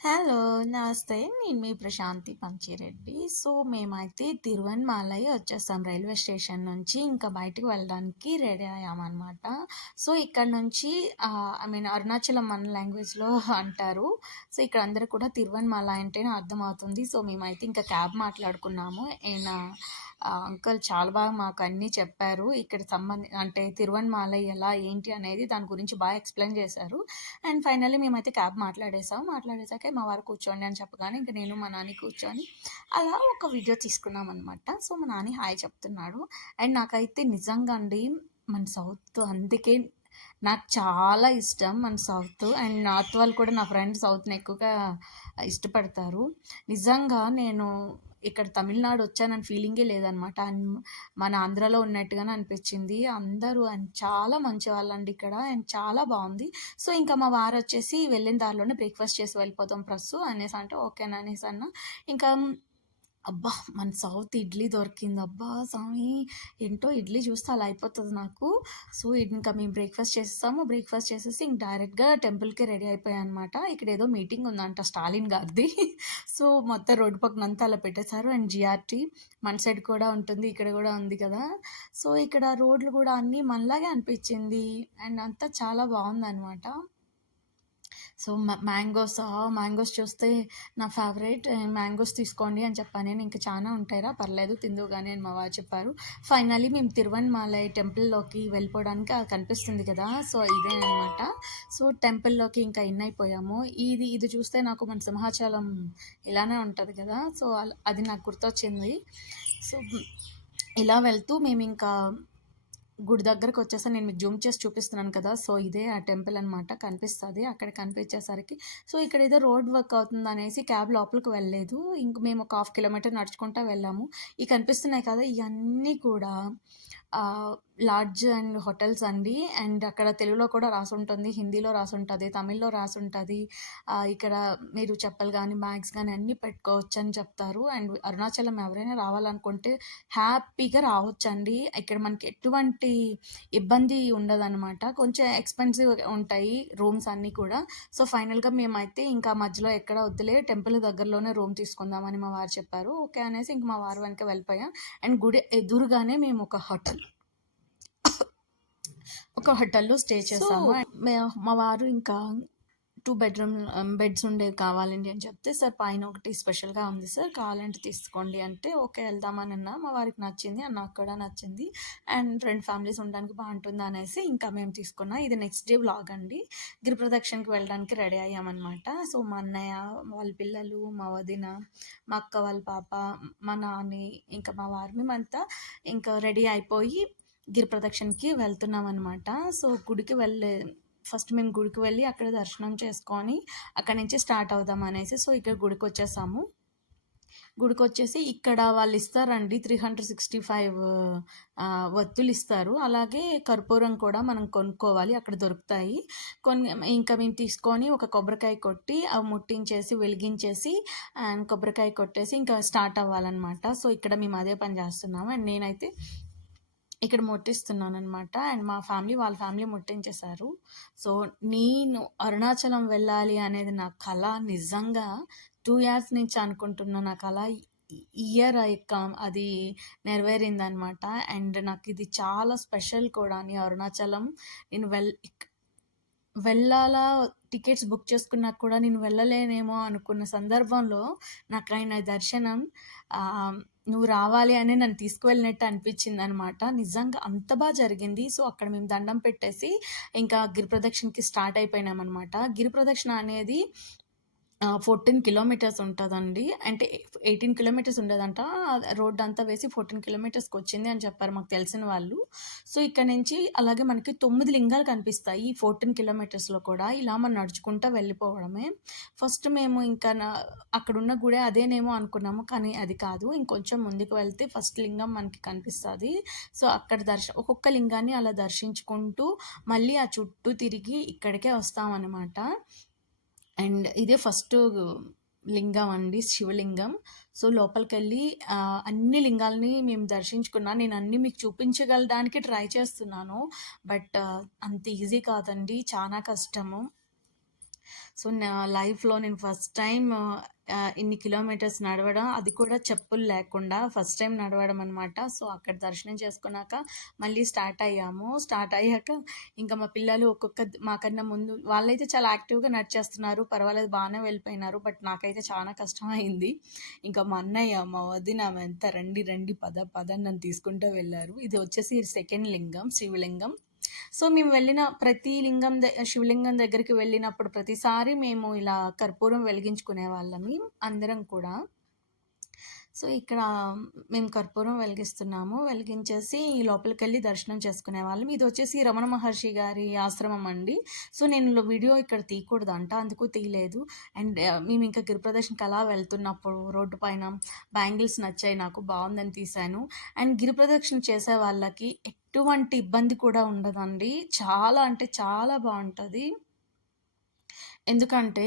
Hello! నమస్తే. నేను మీ Prashanti Panchireddy. So, మేమైతే తిరువణ్మలై వచ్చేసాం రైల్వే స్టేషన్ నుంచి. ఇంకా బయటికి వెళ్ళడానికి రెడీ అయ్యామనమాట. సో, ఇక్కడ నుంచి అరుణాచలం మన లాంగ్వేజ్‌లో అంటారు. సో, ఇక్కడ అందరూ కూడా తిరువణ్మల అంటేనే అర్థమవుతుంది. సో, మేమైతే ఇంకా క్యాబ్ మాట్లాడుకున్నాము. అంకుల్ చాలా బాగా మాకు అన్నీ చెప్పారు. ఇక్కడ అంటే తిరువణ్మలై ఎలా, ఏంటి అనేది దాని గురించి బాగా ఎక్స్‌ప్లెయిన్ చేశారు. అండ్ ఫైనల్లీ మేమైతే క్యాబ్ మాట్లాడేసాం. మాట్లాడేసాక మా వారు కూర్చోండి అని చెప్పగానే ఇంక నేను మా నాని కూర్చొని అలా ఒక వీడియో తీసుకున్నామనమాట. సో, మా నాని హాయ్ చెప్తున్నాడు. అండ్ నాకైతే నిజంగా అండి మన సౌత్ అందుకే నాకు చాలా ఇష్టం మన సౌత్. అండ్ నార్త్ వాళ్ళు కూడా నా ఫ్రెండ్స్ సౌత్‌ని ఎక్కువగా ఇష్టపడతారు. నిజంగా నేను ఇక్కడ తమిళనాడు వచ్చానని ఫీలింగే లేదనమాట. అండ్ మన ఆంధ్రాలో ఉన్నట్టుగానే అనిపించింది. అందరూ అండ్ చాలా మంచివాళ్ళండి ఇక్కడ. అండ్ చాలా బావుంది. సో, ఇంకా మా వారొచ్చేసి వెళ్ళిన దారిలోనే బ్రేక్‌ఫాస్ట్ చేసి వెళ్ళిపోతాం ప్రస్సు అనేసంటే ఓకేననేసన్నా. ఇంకా అబ్బా! మన సౌత్ ఇడ్లీ దొరికింది. అబ్బా సామి! ఏంటో ఇడ్లీ చూస్తే అలా అయిపోతది నాకు. సో, ఇంకా మేము బ్రేక్‌ఫాస్ట్ చేసేసాము. బ్రేక్‌ఫాస్ట్ చేసేసి ఇంక డైరెక్ట్‌గా టెంపుల్‌కి రెడీ అయిపోయాననమాట. ఇక్కడేదో మీటింగ్ ఉందంట స్టాలిన్ గారిది. సో, మొత్తం రోడ్డు పక్కనంతా అలా పెట్టేశారు. అండ్ జీఆర్‌టీ మన సైడ్ కూడా ఉంటుంది. ఇక్కడ గూడా ఉంది కదా! సో, ఇక్కడ రోడ్లు గూడా అన్నీ మనలాగే అనిపిచ్చింది. అండ్ అంతా చాలా బావుందనమాట. సో, మ్యాంగోస్ చూస్తే నా ఫేవరెట్. మ్యాంగోస్ తీసుకోండి అని చెప్పా నేను. ఇంక చానా ఉంటాయిరా పర్లేదు తిందువు గాని అని మా వారు చెప్పారు. ఫైనల్లీ మేము తిరువణ్మలై టెంపుల్‌లోకి వెళ్ళిపోవడానికి అది కనిపిస్తుంది కదా! సో, ఇదే అనమాట. సో, టెంపుల్‌లోకి ఇంకా ఇన్ అయిపోయాము. ఇది చూస్తే నాకు మన సింహాచలం ఇలానే ఉంటది కదా! సో, అది నాకు గుర్తొచ్చింది. సో, ఇలా వెళ్తూ మేమింకా గుడి దగ్గరకొచ్చేసా. నేను మీకు జూమ్ చేసి చూపిస్తున్నాను కదా! సో, ఇదే ఆ టెంపుల్ అనమాట కనిపిస్తది. అక్కడ కనిపించేసరికి సో, ఇక్కడేదో రోడ్ వర్క్ అవుతుందనేసి క్యాబ్ లోపలికి వెళ్ళలేదు. ఇంక మేము ఒక హాఫ్ కిలోమీటర్ నడుచుకుంటా వెళ్ళాము. ఈ కనిపిస్తున్నాయి కదా! ఇయన్నీ కూడా లాడ్జ్ అండ్ హోటల్స్ అండి. అండ్ అక్కడ తెలుగులో కూడా రాసుంటుంది. హిందీలో రాసుంటది. తమిళ్‌లో రాసుంటది. ఇక్కడ మీరు చెప్పులు గానీ, బ్యాగ్స్ గానీ అన్నీ పెట్టుకోవచ్చని చెప్తారు. అండ్ అరుణాచలం ఎవరైనా రావాలనుకుంటే హ్యాపీగా రావచ్చండి. ఇక్కడ మనకి ఎటువంటి ఇబ్బంది ఉండదనమాట. కొంచెం ఎక్స్‌పెన్సివ్‌గా ఉంటాయి రూమ్స్ అన్నీ కూడా. సో, ఫైనల్‌గా మేమైతే ఇంకా మధ్యలో ఎక్కడ వద్దులే టెంపుల్ దగ్గరలోనే రూమ్ తీసుకుందామని మా వారు చెప్పారు. ఓకే అనేసి ఇంక మా వారు వెనక వెళ్ళిపోయాం. అండ్ గుడి ఎదురుగానే మేము ఒక హోటల్‌లో స్టే చేసాము. మా వారు ఇంకా 2 బెడ్‌రూమ్ బెడ్స్ ఉండేవి కావాలండి అని చెప్తే, సార్ పైన ఒకటి స్పెషల్‌గా ఉంది సార్ కావాలంటే తీసుకోండి అంటే, ఓకే వెళ్దామని అన్నా. మా వారికి నచ్చింది. అండ్ నాకు కూడా నచ్చింది. అండ్ 2 ఫ్యామిలీస్ ఉండడానికి బావుంటుంది అనేసి ఇంకా మేము తీసుకున్నాం. ఇది నెక్స్ట్ డే వ్లాగ్ అండి. గిరి ప్రదక్షిణకి వెళ్ళడానికి రెడీ అయ్యామనమాట. సో, మా అన్నయ్య, వాళ్ళ పిల్లలు, మా వదిన, మా అక్క వాళ్ళ పాప, మా నాని, ఇంకా మా వారు మేమంతా ఇంకా రెడీ అయిపోయి గిరి ప్రదక్షిణకి వెళ్తున్నామనమాట. సో, ఫస్ట్ మేము గుడికి వెళ్ళి అక్కడ దర్శనం చేసుకొని అక్కడి నుంచి స్టార్ట్ అవుదాం అనేసి సో, ఇక్కడ గుడికొచ్చేసాము. గుడికొచ్చేసి ఇక్కడ వాళ్ళిస్తారండి 365 వత్తులిస్తారు. అలాగే కర్పూరం కూడా మనం కొనుక్కోవాలి. అక్కడ దొరుకుతాయి. ఇంకా మేము తీసుకొని ఒక కొబ్బరికాయ కొట్టి అవి ముట్టించేసి, వెలిగించేసి అండ్ కొబ్బరికాయ కొట్టేసి ఇంకా స్టార్ట్ అవ్వాలనమాట. సో, ఇక్కడ మేము అదే పని చేస్తున్నాము. అండ్ నేనైతే ఇక్కడ ముట్టిస్తున్నాననమాట. అండ్ మా ఫ్యామిలీ, వాళ్ళ ఫ్యామిలీ ముట్టించేశారు. సో, నేను అరుణాచలం వెళ్ళాలి అనేది నా కల నిజంగా 2 ఇయర్స్ నుంచి అనుకుంటున్న నా కల ఇయర్ అది నెరవేరిందనమాట. అండ్ నాకిది చాలా స్పెషల్ కూడాని అరుణాచలం. నేను వెళ్ళాలా టికెట్స్ బుక్ చేసుకున్నా కూడా నేను వెళ్ళలేనేమో అనుకున్న సందర్భంలో నాకాయన దర్శనం నువ్వు రావాలి అని నన్ను తీసుకువెళ్ళినట్టు అనిపించిందనమాట. నిజంగా అంత బా జరిగింది. సో, అక్కడ మేము దండం పెట్టేసి ఇంకా గిరి ప్రదక్షిణకి స్టార్ట్ అయిపోయినామనమాట. గిరి ప్రదక్షిణ అనేది 14 కిలోమీటర్స్ ఉంటదండి. అంటే 18 కిలోమీటర్స్ ఉండేదంట. రోడ్డంతా వేసి 14 కిలోమీటర్స్‌కొచ్చింది అని చెప్పారు మాకు తెలిసిన వాళ్ళు. సో, ఇక్కడ నుంచి అలాగే మనకి 9 లింగాలు కనిపిస్తాయి. ఈ 14 కిలోమీటర్స్‌లో కూడా. ఇలా మనం నడుచుకుంటా వెళ్ళిపోవడమే. ఫస్ట్ మేము ఇంకా అక్కడున్న గుడే అదేనేమో అనుకున్నాము. కానీ అది కాదు. ఇంకొంచెం ముందుకు వెళ్తే ఫస్ట్ లింగం మనకి కనిపిస్తది. సో, అక్కడ ఒక్కొక్క లింగాన్ని అలా దర్శించుకుంటూ మళ్ళీ ఆ చుట్టూ తిరిగి ఇక్కడికే వస్తామనమాట. అండ్ ఇదే ఫస్ట్ లింగం అండి. శివలింగం. సో, లోపలికెళ్ళి అన్ని లింగాల్ని మేము దర్శించుకున్నా. నేను అన్నీ మీకు చూపించగలడానికి ట్రై చేస్తున్నాను. బట్ అంత ఈజీ కాదండి. చానా కష్టము. సో, నా లైఫ్‌లో నేను ఫస్ట్ టైమ్ ఇన్ని కిలోమీటర్స్ నడవడం, అది కూడా చెప్పులు లేకుండా ఫస్ట్ టైమ్ నడవడం అనమాట. సో, అక్కడ దర్శనం చేసుకున్నాక మళ్ళీ స్టార్ట్ అయ్యాము. స్టార్ట్ అయ్యాక ఇంకా మా పిల్లలు మాకన్నా ముందు వాళ్ళైతే చాలా యాక్టివ్‌గా నడిచేస్తున్నారు. పర్వాలేదు బానే వెళ్ళిపోయినారు. బట్ నాకైతే చాలా కష్టమయింది. ఇంకా మా అన్నయ్య, మా వదిన అంతా రండి, రండి పద, పద అని నన్ను తీసుకుంటూ వెళ్లారు. ఇది వచ్చేసి సెకండ్ లింగం, శివలింగం. సో, మేము వెళ్ళిన ప్రతి శివలింగం దగ్గరికి వెళ్ళినప్పుడు ప్రతిసారి మేము ఇలా కర్పూరం వెలిగించుకునేవాళ్ళమి అందరం కూడా. సో, ఇక్కడ మేము కర్పూరం వెలిగిస్తున్నాము. వెలిగించేసి లోపలికెళ్ళి దర్శనం చేసుకునేవాళ్ళం. ఇదొచ్చేసి రమణ మహర్షి గారి ఆశ్రమం అండి. సో, నేను వీడియో ఇక్కడ తీయకూడదంట, అందుకు తీయలేదు. అండ్ మేమింకా గిరి ప్రదక్షిణకి అలా వెళ్తున్నప్పుడు రోడ్డు పైన బ్యాంగిల్స్ నచ్చాయి నాకు, బావుందని తీశాను. అండ్ గిరి ప్రదక్షిణ చేసే వాళ్ళకి ఎటువంటి ఇబ్బంది కూడా ఉండదండి. చాలా అంటే చాలా బావుంటది. ఎందుకంటే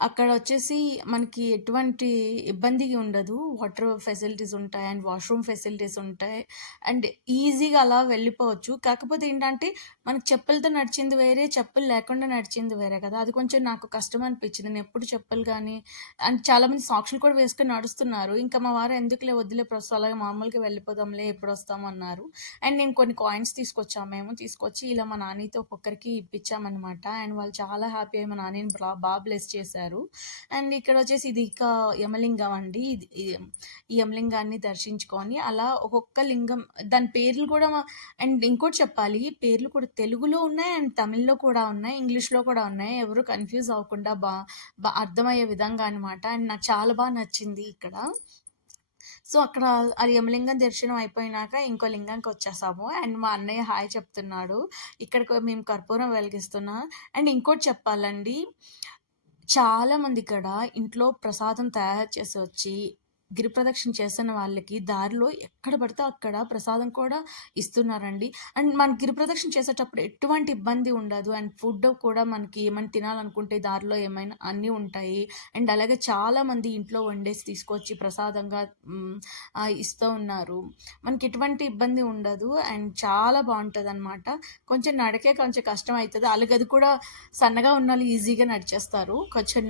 అక్కడొచ్చేసి మనకి ఎటువంటి ఇబ్బంది ఉండదు. వాటర్ ఫెసిలిటీస్ ఉంటాయి అండ్ వాష్‌రూమ్ ఫెసిలిటీస్ ఉంటాయి. అండ్ ఈజీగా అలా వెళ్ళిపోవచ్చు. కాకపోతే ఏంటంటే మనకు చెప్పులతో నడిచింది వేరే, చెప్పులు లేకుండా నడిచింది వేరే కదా! అది కొంచెం నాకు కష్టం అనిపించింది. నేనెప్పుడు చెప్పులు గానీ అండ్ చాలామంది సాక్సులు కూడా వేసుకొని నడుస్తున్నారు. ఇంకా మా వారు ఎందుకులే వద్దులే ప్రస్తుతం అలాగే మామూలుగా వెళ్ళిపోదాంలే ఎప్పుడొస్తాం అన్నారు. అండ్ నేను కొన్ని కాయిన్స్ తీసుకొచ్చాము మేము. తీసుకొచ్చి ఇలా మా నానితో ఒక్కొక్కరికి ఇప్పించామనమాట. అండ్ వాళ్ళు చాలా హ్యాపీ అయ్యి మా నానిని బ్లెస్ చేశారు. అండ్ ఇక్కడొచ్చేసి ఇది యమలింగం అండి. ఈ యమలింగాన్ని దర్శించుకొని అలా ఒక్కొక్క లింగం దాని పేర్లు కూడా అండ్ ఇంకోటి చెప్పాలి, పేర్లు కూడా తెలుగులో ఉన్నాయి అండ్ తమిళ్‌లో కూడా ఉన్నాయి, ఇంగ్లీష్‌లో కూడా ఉన్నాయి. ఎవరు కన్‌ఫ్యూజ్ అవ్వకుండా అర్థమయ్యే విధంగా అనమాట. అండ్ నాకు చాలా నచ్చింది ఇక్కడ. సో, అక్కడ అది యమలింగం దర్శనం అయిపోయినాక ఇంకో లింగంకొచ్చేసాము. అండ్ మా అన్నయ్య హాయ్ చెప్తున్నాడు. మేము కర్పూరం వెలిగిస్తున్నా. అండ్ ఇంకోటి చెప్పాలండి, చాలామంది ఇక్కడ ఇంట్లో ప్రసాదం తయారు చేసి వచ్చి గిరి ప్రదక్షిణ చేస్తున్న వాళ్ళకి దారిలో ఎక్కడ పడితే అక్కడ ప్రసాదం కూడా ఇస్తున్నారండి. అండ్ మన గిరి ప్రదక్షిణ చేసేటప్పుడు ఎటువంటి ఇబ్బంది ఉండదు. అండ్ ఫుడ్ కూడా మనకి ఏమైనా తినాలనుకుంటే దారిలో ఏమైనా అన్నీ ఉంటాయి. అండ్ అలాగే చాలామంది ఇంట్లో వండేసి తీసుకొచ్చి ప్రసాదంగా ఇస్తూ ఉన్నారు. మనకి ఎటువంటి ఇబ్బంది ఉండదు. అండ్ చాలా బావుంటదనమాట. కొంచెం నడకే కొంచెం కష్టం అయితది. అలాగే అది కూడా సన్నగా ఉన్నోళ్ళు ఈజీగా నడిచేస్తారు. కొంచెం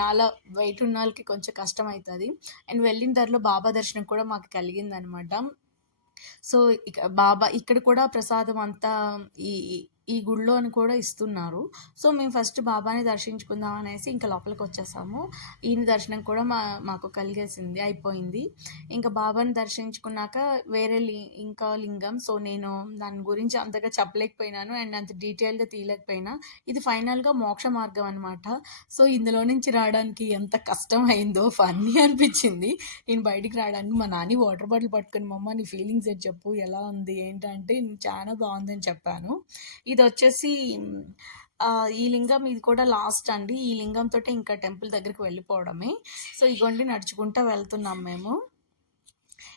నాలా వెయిట్ ఉన్నోళ్ళకి కొంచెం కష్టం అయితది. అండ్ వెళ్ళిన దారిలో బాబా దర్శనం కూడా మాకు కలిగిందనమాట. సో, ఇక్కడ కూడా ప్రసాదం అంతా ఈ ఈ గుడిలోని కూడా ఇస్తున్నారు. సో, మేము ఫస్ట్ బాబాని దర్శించుకుందాం అనేసి ఇంకా లోపలికొచ్చేసాము. ఈయన దర్శనం కూడా మాకు కలిగేసింది, అయిపోయింది. ఇంకా బాబాని దర్శించుకున్నాక వేరే ఇంకా లింగం. సో, నేను దాని గురించి అంతగా చెప్పలేకపోయినాను అండ్ అంత డీటెయిల్‌గా తీయలేకపోయినా. ఇది ఫైనల్‌గా మోక్ష మార్గం అనమాట. సో, ఇందులో నుంచి రావడానికి ఎంత కష్టం అయిందో ఫన్నీ అనిపించింది. నేను బయటికి రావడానికి మా నాని వాటర్ బాటిల్ పట్టుకొని, "మమ్మ నీ ఫీలింగ్స్ ఏంటి చెప్పు, ఎలా ఉంది ఏంటి" అంటే చాలా బావుందని చెప్పాను. ఇదొచ్చేసి ఈ లింగం ఇది కూడా లాస్ట్ అండి. ఈ లింగంతోటే ఇంకా టెంపుల్ దగ్గరికి వెళ్ళిపోవడమే. సో, ఇగోండి నడుచుకుంటా వెళ్తున్నాం మేము.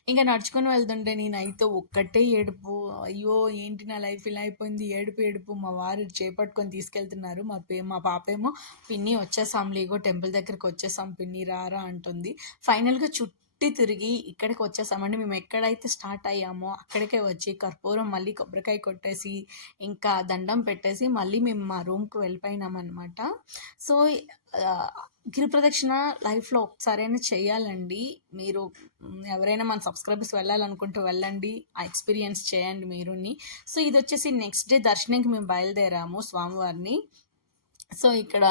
ఇంక నడుచుకొని వెళ్తుంటే నేనైతే ఒక్కటే ఏడుపు. అయ్యో! ఏంటి నా లైఫ్ ఇలా అయిపోయింది. ఏడుపు, ఏడుపు. మా వారు చేపట్టుకొని తీసుకెళ్తున్నారు. మా పాపేమో పిన్ని వచ్చేసాంలే, ఇగో టెంపుల్ దగ్గరకొచ్చేసాం పిన్ని రారా అంటుంది. ఫైనల్‌గా చుట్టి తిరిగి ఇక్కడికి వచ్చేసామండి. మేము ఎక్కడైతే స్టార్ట్ అయ్యామో అక్కడికే వచ్చి కర్పూరం మళ్ళీ కొబ్బరికాయ కొట్టేసి, ఇంకా దండం పెట్టేసి మళ్ళీ మేము మా రూమ్‌కి వెళ్ళిపోయినామనమాట. సో, ఆహ్, గిరి ప్రదక్షిణ లైఫ్‌లో ఒక్కసారైనా చేయాలండి. మీరు ఎవరైనా మన సబ్స్క్రైబర్స్ వెళ్ళాలనుకుంటే వెళ్ళండి. ఆ ఎక్స్‌పీరియన్స్ చేయండి మీరుని. సో, ఇదొచ్చేసి నెక్స్ట్ డే దర్శనంకి మేము బయలుదేరాము స్వామివారిని. సో, ఇక్కడ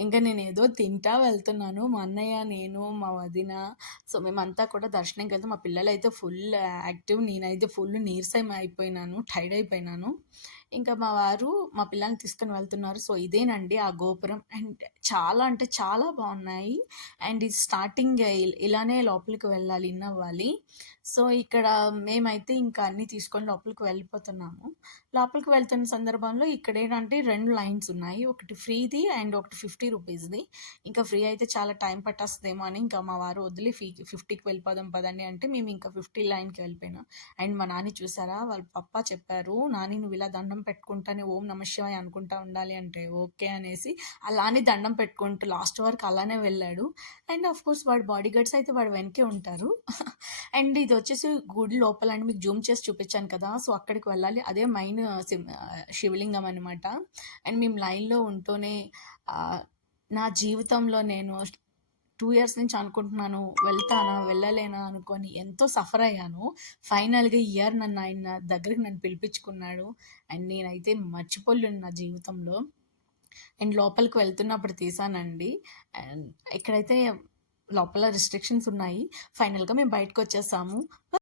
ఇంక నేనేదో తింటా వెళ్తున్నాను. మా అన్నయ్య, నేను, మా వదిన, సో, మేమంతా కూడా దర్శనంకెళ్తాం. మా పిల్లలైతే ఫుల్ యాక్టివ్. నేనైతే ఫుల్ నీరసం అయిపోయినాను. టైర్డ్ అయిపోయినాను. ఇంకా మా వారు మా పిల్లల్ని తీసుకొని వెళ్తున్నారు. సో, ఇదేనండి ఆ గోపురం. అండ్ చాలా అంటే చాలా బావున్నాయి. అండ్ ఇది స్టార్టింగ్ ఇలానే లోపలికి వెళ్ళాలి, ఇన్ అవ్వాలి. సో, ఇక్కడ మేమైతే ఇంకా అన్నీ తీసుకొని లోపలికి వెళ్ళిపోతున్నాము. లోపలికి వెళ్తున్న సందర్భంలో ఇక్కడేంటంటే 2 లైన్స్ ఉన్నాయి. ఒకటి ఫ్రీది అండ్ ఒకటి 50 రూపీస్‌ది. ఇంకా ఫ్రీ అయితే చాలా టైం పట్టేస్తదేమో అని ఇంకా మా వారు వదిలి 50కి వెళ్ళిపోదాం పదండి అంటే మేము ఇంకా 50 లైన్‌కి వెళ్ళిపోయినాం. అండ్ మా నాని చూసారా, వాళ్ళ పప్పా చెప్పారు, "నాని నువ్వు ఇలా దండం పెట్టుకుంటానే ఓం నమ శివాయ అనుకుంటా ఉండాలి" అంటే ఓకే అనేసి అలానే దండం పెట్టుకుంటూ లాస్ట్ వరకు అలానే వెళ్ళాడు. అండ్ ఆఫ్‌కోర్స్ వాడి బాడీ గార్డ్స్ అయితే వాడి వెనకే ఉంటారు. అండ్ ఇదొచ్చేసి గుడి లోపలండి, మీకు జూమ్ చేసి చూపించాను కదా! సో, అక్కడికి వెళ్ళాలి. అదే శివలింగం అనమాట. అండ్ మేము లైన్‌లో ఉంటూనే ఆహ్, నా జీవితంలో నేను 2 ఇయర్స్ నుంచి అనుకుంటున్నాను. వెళ్తానా? వెళ్ళలేనా? అనుకోని ఎంతో సఫర్ అయ్యాను. ఫైనల్‌గా ఈ ఇయర్ ఆయన దగ్గరికి నన్ను పిలిపించుకున్నాడు. అండ్ నేనైతే మర్చిపోలేను నా జీవితంలో. అండ్ లోపలికి వెళ్తున్నప్పుడు తీశానండి. అండ్ ఇక్కడైతే లోపల రిస్ట్రిక్షన్స్ ఉన్నాయి. ఫైనల్‌గా మేము బయటకొచ్చేసాము.